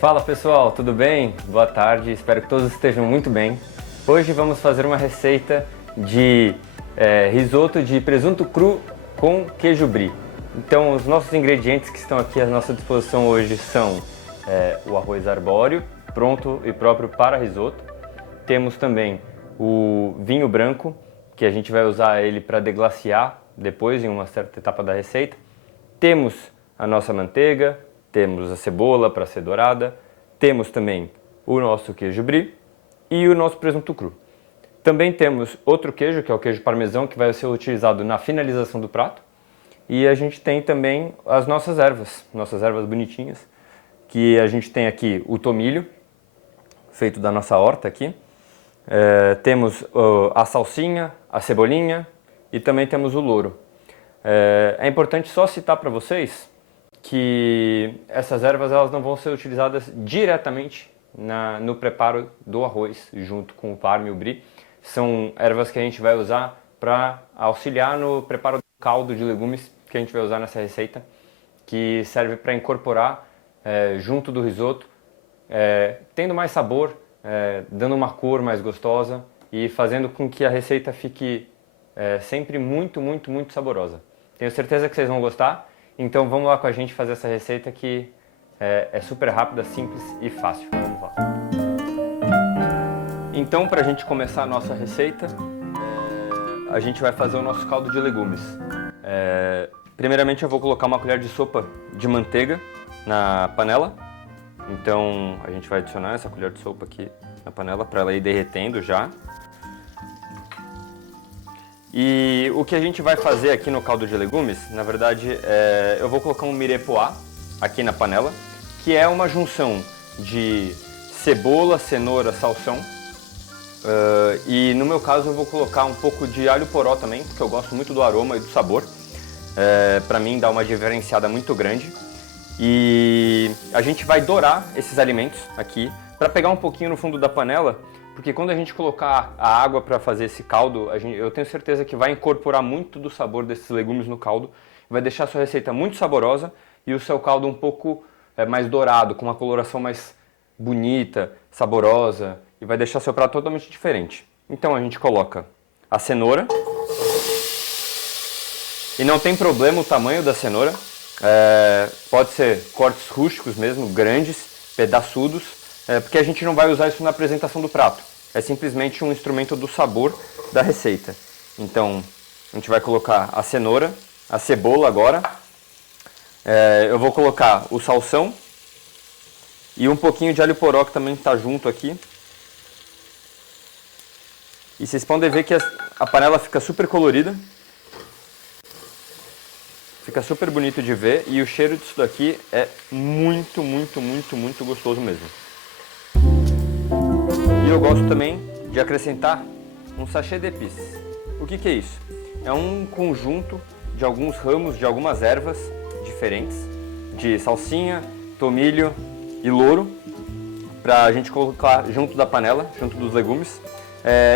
Fala pessoal, tudo bem? Boa tarde, espero que todos estejam muito bem. Hoje vamos fazer uma receita de risoto de presunto cru com queijo brie. Então os nossos ingredientes que estão aqui à nossa disposição hoje são o arroz arbóreo, pronto e próprio para risoto. Temos também o vinho branco, que a gente vai usar ele para deglaciar depois em uma certa etapa da receita. Temos a nossa manteiga, temos a cebola para ser dourada, temos também o nosso queijo brie e o nosso presunto cru. Também temos outro queijo, que é o queijo parmesão, que vai ser utilizado na finalização do prato. E a gente tem também as nossas ervas bonitinhas, que a gente tem aqui o tomilho, feito da nossa horta aqui. Temos a salsinha, a cebolinha e também temos o louro. É importante só citar para vocês que essas ervas elas não vão ser utilizadas diretamente no preparo do arroz, junto com o parme e o brie. São ervas que a gente vai usar para auxiliar no preparo do caldo de legumes que a gente vai usar nessa receita, que serve para incorporar junto do risoto, tendo mais sabor, dando uma cor mais gostosa e fazendo com que a receita fique sempre muito, muito, muito saborosa. Tenho certeza que vocês vão gostar. Então vamos lá com a gente fazer essa receita que é super rápida, simples e fácil. Vamos lá. Então, para a gente começar a nossa receita, a gente vai fazer o nosso caldo de legumes. Primeiramente eu vou colocar uma colher de sopa de manteiga na panela. Então a gente vai adicionar essa colher de sopa aqui na panela para ela ir derretendo já. E o que a gente vai fazer aqui no caldo de legumes, na verdade, eu vou colocar um mirepoix aqui na panela, que é uma junção de cebola, cenoura, salsão. E no meu caso eu vou colocar um pouco de alho poró também, porque eu gosto muito do aroma e do sabor. Para mim dá uma diferenciada muito grande. E a gente vai dourar esses alimentos aqui, para pegar um pouquinho no fundo da panela, porque quando a gente colocar a água para fazer esse caldo, eu tenho certeza que vai incorporar muito do sabor desses legumes no caldo, vai deixar a sua receita muito saborosa e o seu caldo um pouco mais dourado, com uma coloração mais bonita, saborosa, e vai deixar seu prato totalmente diferente. Então a gente coloca a cenoura, e não tem problema o tamanho da cenoura, pode ser cortes rústicos mesmo, grandes, pedaçudos, porque a gente não vai usar isso na apresentação do prato. É simplesmente um instrumento do sabor da receita. Então, a gente vai colocar a cenoura, a cebola agora. Eu vou colocar o salsão e um pouquinho de alho poró que também está junto aqui. E vocês podem ver que a panela fica super colorida. Fica super bonito de ver e o cheiro disso daqui é muito, muito, muito, muito gostoso mesmo. E eu gosto também de acrescentar um sachê d'épices. O que é isso? É um conjunto de alguns ramos de algumas ervas diferentes, de salsinha, tomilho e louro, para a gente colocar junto da panela, junto dos legumes.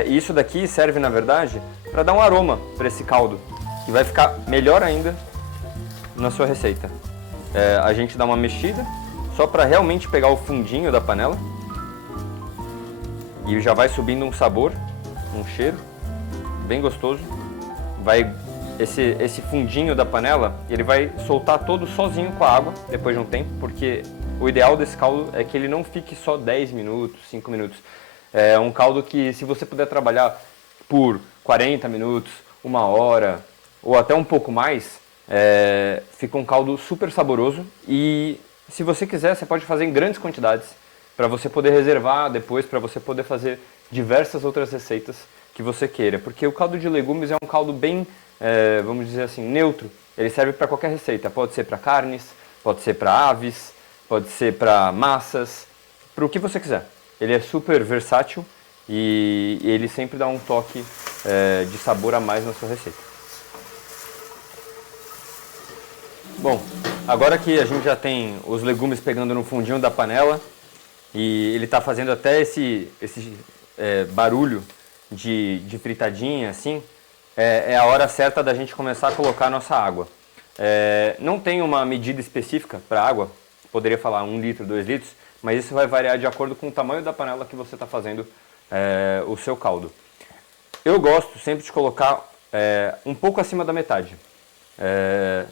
E isso daqui serve, na verdade, para dar um aroma para esse caldo, que vai ficar melhor ainda na sua receita. A gente dá uma mexida, só para realmente pegar o fundinho da panela. E já vai subindo um sabor, um cheiro bem gostoso. Esse fundinho da panela, ele vai soltar todo sozinho com a água depois de um tempo, porque o ideal desse caldo é que ele não fique só 10 minutos, 5 minutos. É um caldo que, se você puder trabalhar por 40 minutos, 1 hora ou até um pouco mais, fica um caldo super saboroso. E se você quiser, você pode fazer em grandes quantidades, para você poder reservar depois, para você poder fazer diversas outras receitas que você queira. Porque o caldo de legumes é um caldo bem, vamos dizer assim, neutro. Ele serve para qualquer receita. Pode ser para carnes, pode ser para aves, pode ser para massas, para o que você quiser. Ele é super versátil e ele sempre dá um toque de sabor a mais na sua receita. Bom, agora que a gente já tem os legumes pegando no fundinho da panela, e ele está fazendo até esse barulho de fritadinha, assim, é a hora certa da gente começar a colocar a nossa água. Não tem uma medida específica para água, poderia falar 1 litro, 2 litros, mas isso vai variar de acordo com o tamanho da panela que você está fazendo o seu caldo. Eu gosto sempre de colocar um pouco acima da metade.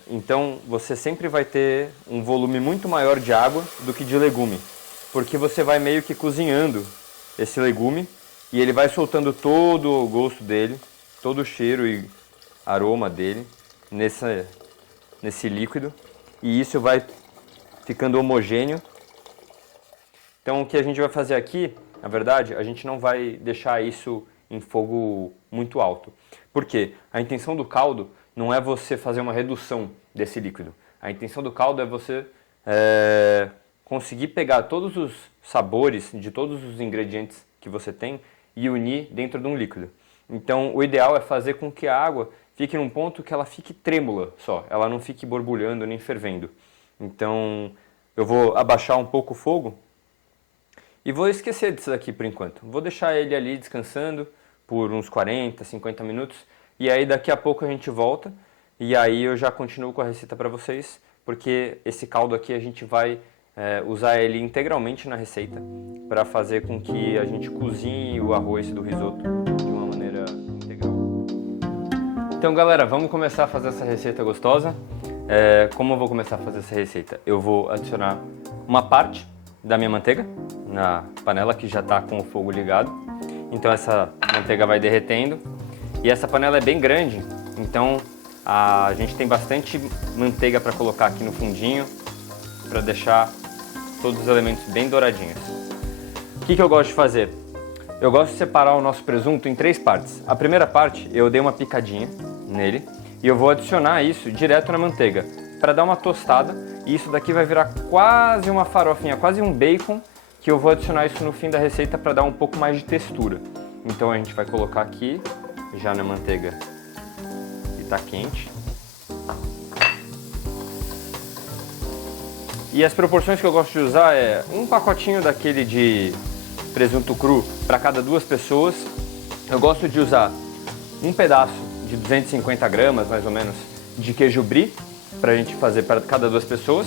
Então você sempre vai ter um volume muito maior de água do que de legume, porque você vai meio que cozinhando esse legume e ele vai soltando todo o gosto dele, todo o cheiro e aroma dele nesse líquido, e isso vai ficando homogêneo. Então o que a gente vai fazer aqui, na verdade, a gente não vai deixar isso em fogo muito alto. Por quê? A intenção do caldo não é você fazer uma redução desse líquido. A intenção do caldo é você conseguir pegar todos os sabores de todos os ingredientes que você tem e unir dentro de um líquido. Então o ideal é fazer com que a água fique num ponto que ela fique trêmula só, ela não fique borbulhando nem fervendo. Então eu vou abaixar um pouco o fogo e vou esquecer disso daqui por enquanto. Vou deixar ele ali descansando por uns 40, 50 minutos. E aí daqui a pouco a gente volta e aí eu já continuo com a receita para vocês, porque esse caldo aqui a gente vai usar ele integralmente na receita para fazer com que a gente cozinhe o arroz do risoto de uma maneira integral. Então galera, vamos começar a fazer essa receita gostosa. Como eu vou começar a fazer essa receita? Eu vou adicionar uma parte da minha manteiga na panela que já está com o fogo ligado. Então essa manteiga vai derretendo. E essa panela é bem grande, então a gente tem bastante manteiga para colocar aqui no fundinho, para deixar todos os elementos bem douradinhos. O que eu gosto de fazer? Eu gosto de separar o nosso presunto em 3 partes. A primeira parte eu dei uma picadinha nele e eu vou adicionar isso direto na manteiga, para dar uma tostada, e isso daqui vai virar quase uma farofinha, quase um bacon, que eu vou adicionar isso no fim da receita para dar um pouco mais de textura. Então a gente vai colocar aqui já na manteiga que está quente. E as proporções que eu gosto de usar é um pacotinho daquele de presunto cru para cada 2 pessoas. Eu gosto de usar um pedaço de 250 gramas, mais ou menos, de queijo brie, para a gente fazer para cada 2 pessoas.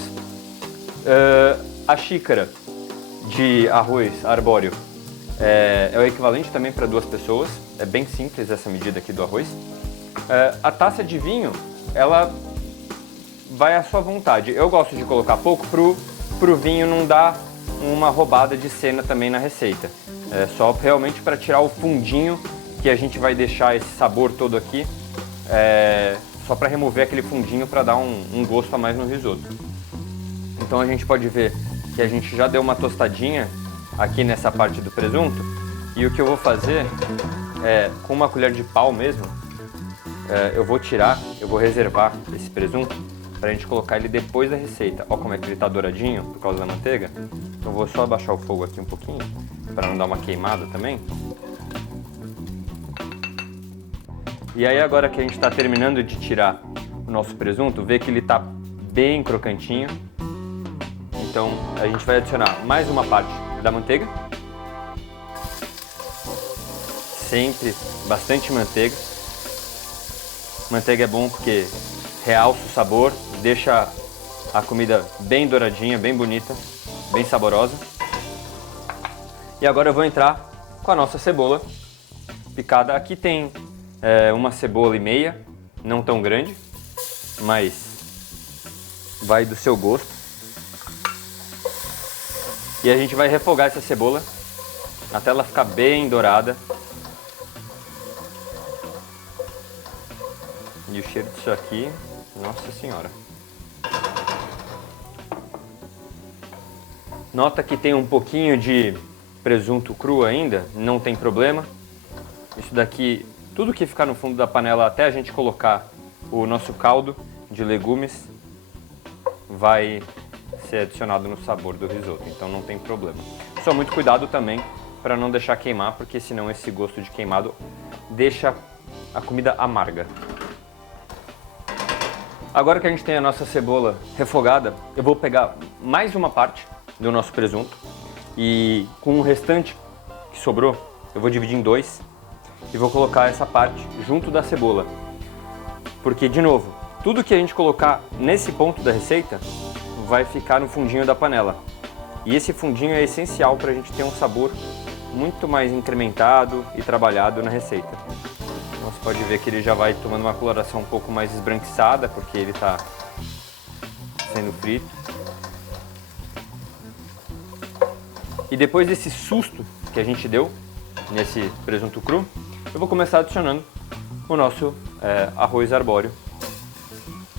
A xícara de arroz arbóreo é o equivalente também para 2 pessoas. É bem simples essa medida aqui do arroz. A taça de vinho, ela vai à sua vontade. Eu gosto de colocar pouco pro vinho não dar uma roubada de cena também na receita. É só realmente para tirar o fundinho que a gente vai deixar esse sabor todo aqui. Só para remover aquele fundinho para dar um gosto a mais no risoto. Então a gente pode ver que a gente já deu uma tostadinha aqui nessa parte do presunto. E o que eu vou fazer com uma colher de pau mesmo, eu vou reservar esse presunto para a gente colocar ele depois da receita. Olha como é que ele está douradinho por causa da manteiga. Então eu vou só abaixar o fogo aqui um pouquinho, para não dar uma queimada também. E aí agora que a gente está terminando de tirar o nosso presunto, vê que ele está bem crocantinho. Então a gente vai adicionar mais uma parte da manteiga. Sempre bastante manteiga. Manteiga é bom porque realça o sabor, deixa a comida bem douradinha, bem bonita, bem saborosa. E agora eu vou entrar com a nossa cebola picada. Aqui tem uma cebola e meia, não tão grande, mas vai do seu gosto. E a gente vai refogar essa cebola até ela ficar bem dourada. E o cheiro disso aqui, nossa senhora. Nota que tem um pouquinho de presunto cru ainda, não tem problema. Isso daqui, tudo que ficar no fundo da panela até a gente colocar o nosso caldo de legumes vai ser adicionado no sabor do risoto, então não tem problema. Só muito cuidado também para não deixar queimar, porque senão esse gosto de queimado deixa a comida amarga. Agora que a gente tem a nossa cebola refogada, eu vou pegar mais uma parte do nosso presunto e com o restante que sobrou, eu vou dividir em 2 e vou colocar essa parte junto da cebola. Porque, de novo, tudo que a gente colocar nesse ponto da receita vai ficar no fundinho da panela. E esse fundinho é essencial para a gente ter um sabor muito mais incrementado e trabalhado na receita. Então você pode ver que ele já vai tomando uma coloração um pouco mais esbranquiçada, porque ele está sendo frito. E depois desse susto que a gente deu nesse presunto cru, eu vou começar adicionando o nosso arroz arbóreo,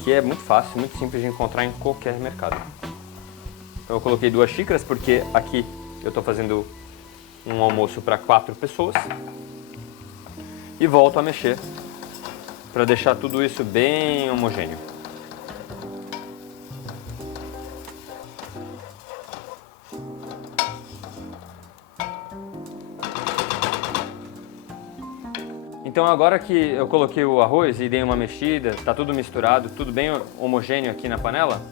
que é muito fácil, muito simples de encontrar em qualquer mercado. Então eu coloquei 2 xícaras porque aqui eu estou fazendo um almoço para 4 pessoas. E volto a mexer para deixar tudo isso bem homogêneo. Então agora que eu coloquei o arroz e dei uma mexida, está tudo misturado, tudo bem homogêneo aqui na panela,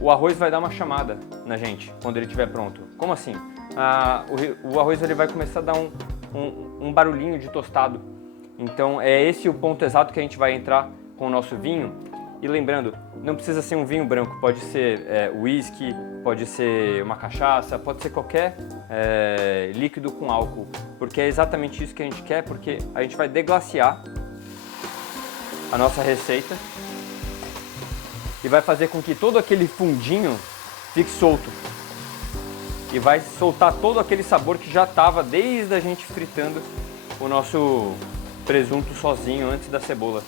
o arroz vai dar uma chamada na gente quando ele estiver pronto. Como assim? O arroz ele vai começar a dar um barulhinho de tostado. Então é esse o ponto exato que a gente vai entrar com o nosso vinho. E lembrando, não precisa ser um vinho branco, pode ser whisky, pode ser uma cachaça, pode ser qualquer líquido com álcool, porque é exatamente isso que a gente quer, porque a gente vai deglaciar a nossa receita e vai fazer com que todo aquele fundinho fique solto e vai soltar todo aquele sabor que já estava desde a gente fritando o nosso presunto sozinho antes da cebola.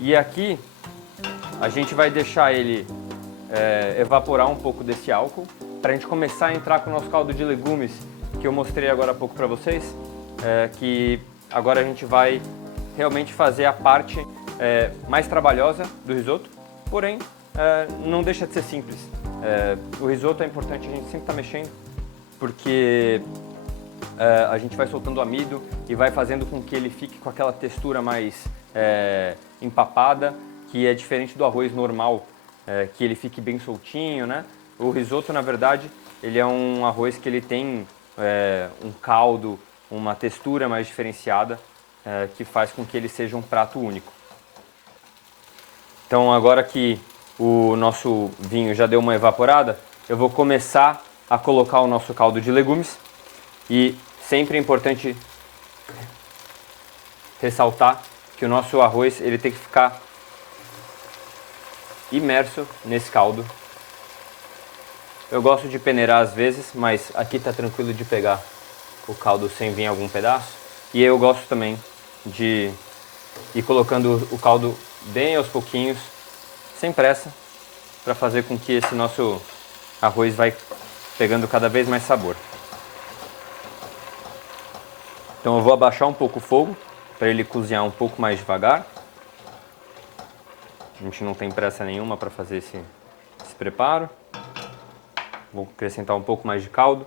E aqui a gente vai deixar ele evaporar um pouco desse álcool para a gente começar a entrar com o nosso caldo de legumes que eu mostrei agora há pouco para vocês, que agora a gente vai realmente fazer a parte mais trabalhosa do risoto, porém não deixa de ser simples. O risoto é importante a gente sempre estar mexendo, porque a gente vai soltando o amido e vai fazendo com que ele fique com aquela textura mais empapada, que é diferente do arroz normal, que ele fique bem soltinho, né? O risoto, na verdade, ele é um arroz que ele tem um caldo, uma textura mais diferenciada, que faz com que ele seja um prato único. Então agora que o nosso vinho já deu uma evaporada, eu vou começar a colocar o nosso caldo de legumes. E sempre é importante ressaltar que o nosso arroz ele tem que ficar imerso nesse caldo. Eu gosto de peneirar às vezes, mas aqui tá tranquilo de pegar o caldo sem vir algum pedaço. E eu gosto também de ir colocando o caldo bem aos pouquinhos, sem pressa, para fazer com que esse nosso arroz vai pegando cada vez mais sabor. Então eu vou abaixar um pouco o fogo para ele cozinhar um pouco mais devagar. A gente não tem pressa nenhuma para fazer esse preparo. Vou acrescentar um pouco mais de caldo.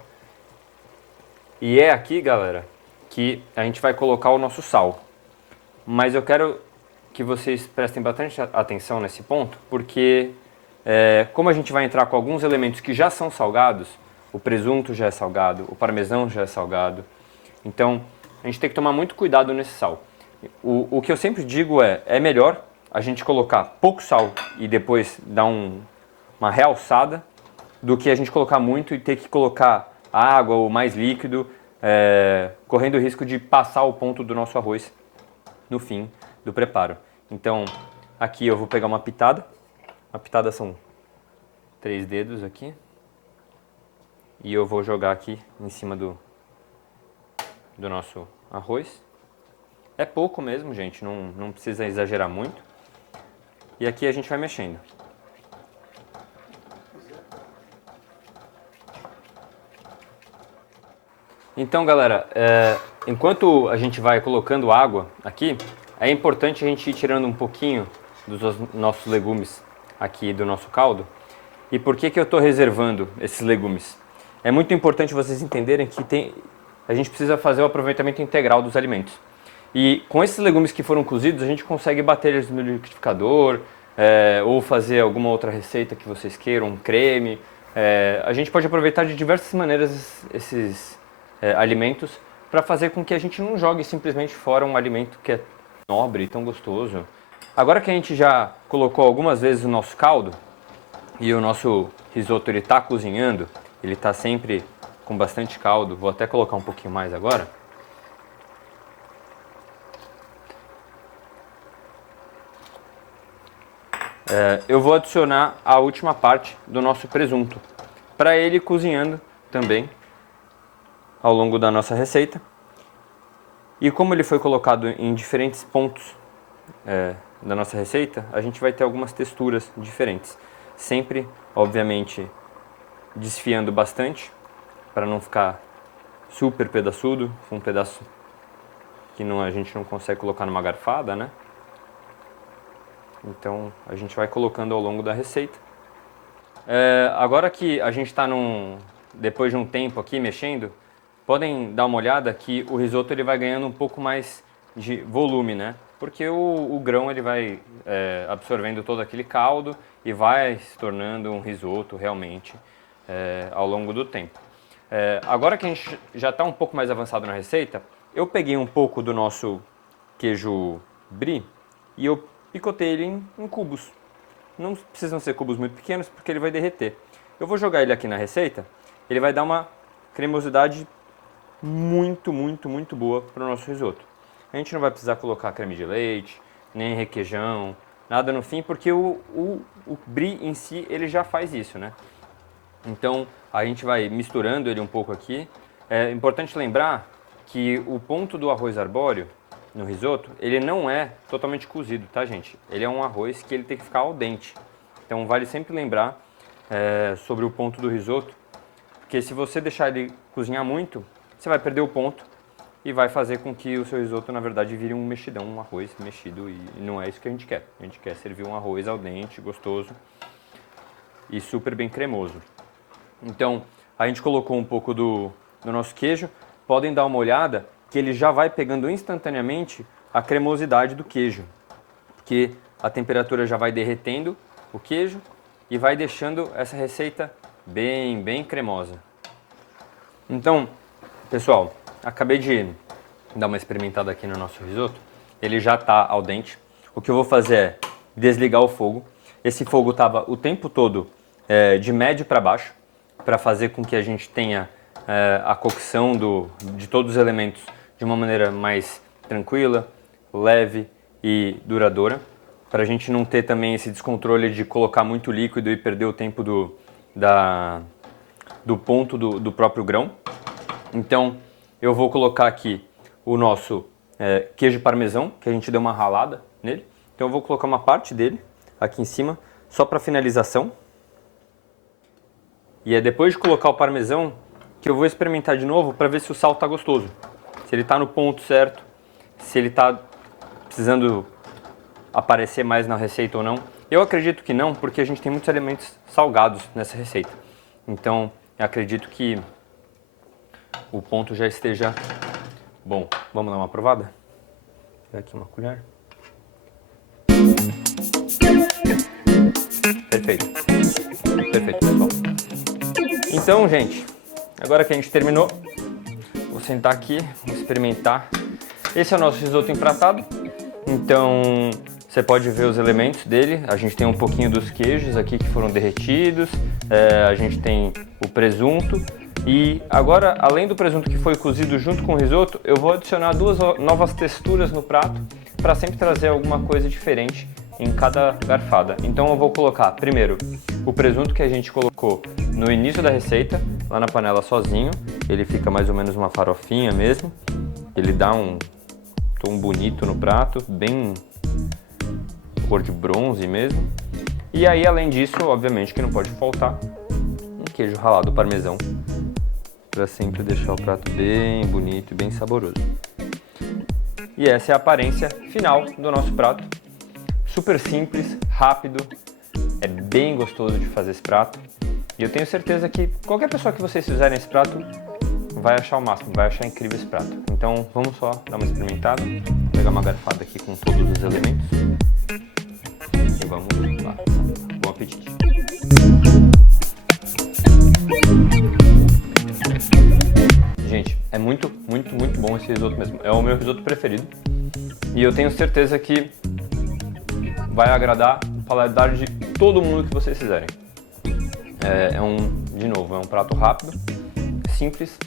E é aqui, galera, que a gente vai colocar o nosso sal. Mas eu quero que vocês prestem bastante atenção nesse ponto, porque como a gente vai entrar com alguns elementos que já são salgados, o presunto já é salgado, o parmesão já é salgado, então a gente tem que tomar muito cuidado nesse sal. O que eu sempre digo é melhor a gente colocar pouco sal e depois dar uma realçada, do que a gente colocar muito e ter que colocar água ou mais líquido, correndo o risco de passar o ponto do nosso arroz no fim do preparo. Então aqui eu vou pegar uma pitada são 3 dedos aqui, e eu vou jogar aqui em cima do nosso arroz. É pouco mesmo, gente, não precisa exagerar muito. E aqui a gente vai mexendo. Então, galera, enquanto a gente vai colocando água aqui, é importante a gente ir tirando um pouquinho dos nossos legumes aqui do nosso caldo. E por que eu estou reservando esses legumes? É muito importante vocês entenderem que a gente precisa fazer o aproveitamento integral dos alimentos. E com esses legumes que foram cozidos, a gente consegue bater eles no liquidificador, ou fazer alguma outra receita que vocês queiram, um creme. A gente pode aproveitar de diversas maneiras esses alimentos para fazer com que a gente não jogue simplesmente fora um alimento que é nobre e tão gostoso. Agora que a gente já colocou algumas vezes o nosso caldo e o nosso risoto ele está cozinhando, ele está sempre com bastante caldo, vou até colocar um pouquinho mais agora. Eu vou adicionar a última parte do nosso presunto, para ele cozinhando também ao longo da nossa receita. E como ele foi colocado em diferentes pontos da nossa receita, a gente vai ter algumas texturas diferentes. Sempre, obviamente, desfiando bastante, para não ficar super pedaçudo, um pedaço que a gente não consegue colocar numa garfada, né? Então a gente vai colocando ao longo da receita. Agora que a gente está depois de um tempo aqui mexendo, podem dar uma olhada que o risoto ele vai ganhando um pouco mais de volume, né? Porque o grão ele vai absorvendo todo aquele caldo e vai se tornando um risoto realmente ao longo do tempo. Agora que a gente já está um pouco mais avançado na receita, eu peguei um pouco do nosso queijo brie e eu picotei ele em cubos. Não precisam ser cubos muito pequenos porque ele vai derreter. Eu vou jogar ele aqui na receita, ele vai dar uma cremosidade muito, muito, muito boa para o nosso risoto. A gente não vai precisar colocar creme de leite, nem requeijão, nada no fim, porque o brie em si ele já faz isso, né? Então a gente vai misturando ele um pouco aqui. É importante lembrar que o ponto do arroz arbóreo no risoto, ele não é totalmente cozido, tá, gente? Ele é um arroz que ele tem que ficar al dente. Então vale sempre lembrar sobre o ponto do risoto, porque se você deixar ele cozinhar muito, você vai perder o ponto e vai fazer com que o seu risoto, na verdade, vire um mexidão, um arroz mexido, e não é isso que a gente quer. A gente quer servir um arroz al dente, gostoso e super bem cremoso. Então, a gente colocou um pouco do nosso queijo. Podem dar uma olhada que ele já vai pegando instantaneamente a cremosidade do queijo, porque a temperatura já vai derretendo o queijo e vai deixando essa receita bem, bem cremosa. Então, pessoal, acabei de dar uma experimentada aqui no nosso risoto. Ele já está al dente. O que eu vou fazer é desligar o fogo. Esse fogo estava o tempo todo de médio para baixo, para fazer com que a gente tenha a cocção de todos os elementos de uma maneira mais tranquila, leve e duradoura, para a gente não ter também esse descontrole de colocar muito líquido e perder o tempo do ponto do próprio grão. Então eu vou colocar aqui o nosso queijo parmesão, que a gente deu uma ralada nele. Então eu vou colocar uma parte dele aqui em cima, só para finalização. E é depois de colocar o parmesão que eu vou experimentar de novo para ver se o sal está gostoso. Se ele está no ponto certo, se ele está precisando aparecer mais na receita ou não. Eu acredito que não, porque a gente tem muitos elementos salgados nessa receita. Então, eu acredito que o ponto já esteja bom. Vamos dar uma provada? Vou pegar aqui uma colher. Perfeito. Perfeito, pessoal. Então, gente, agora que a gente terminou, vou sentar aqui, vou experimentar. Esse é o nosso risoto empratado. Então, você pode ver os elementos dele. A gente tem um pouquinho dos queijos aqui que foram derretidos. A gente tem o presunto. E agora, além do presunto que foi cozido junto com o risoto, eu vou adicionar duas novas texturas no prato para sempre trazer alguma coisa diferente em cada garfada. Então eu vou colocar primeiro o presunto que a gente colocou no início da receita, lá na panela sozinho. Ele fica mais ou menos uma farofinha mesmo. Ele dá um tom bonito no prato, bem cor de bronze mesmo. E aí, além disso, obviamente que não pode faltar um queijo ralado parmesão, para sempre deixar o prato bem bonito e bem saboroso. E essa é a aparência final do nosso prato. Super simples, rápido, é bem gostoso de fazer esse prato. E eu tenho certeza que qualquer pessoa que vocês fizerem esse prato vai achar o máximo, vai achar incrível esse prato. Então vamos só dar uma experimentada, vou pegar uma garfada aqui com todos os elementos e vamos lá. Bom apetite! Gente, é muito, muito, muito bom esse risoto mesmo. É o meu risoto preferido. E eu tenho certeza que vai agradar o paladar de todo mundo que vocês fizerem. De novo, é um prato rápido, simples,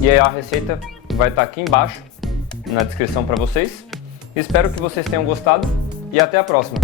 e aí a receita vai estar aqui embaixo na descrição para vocês. Espero que vocês tenham gostado e até a próxima!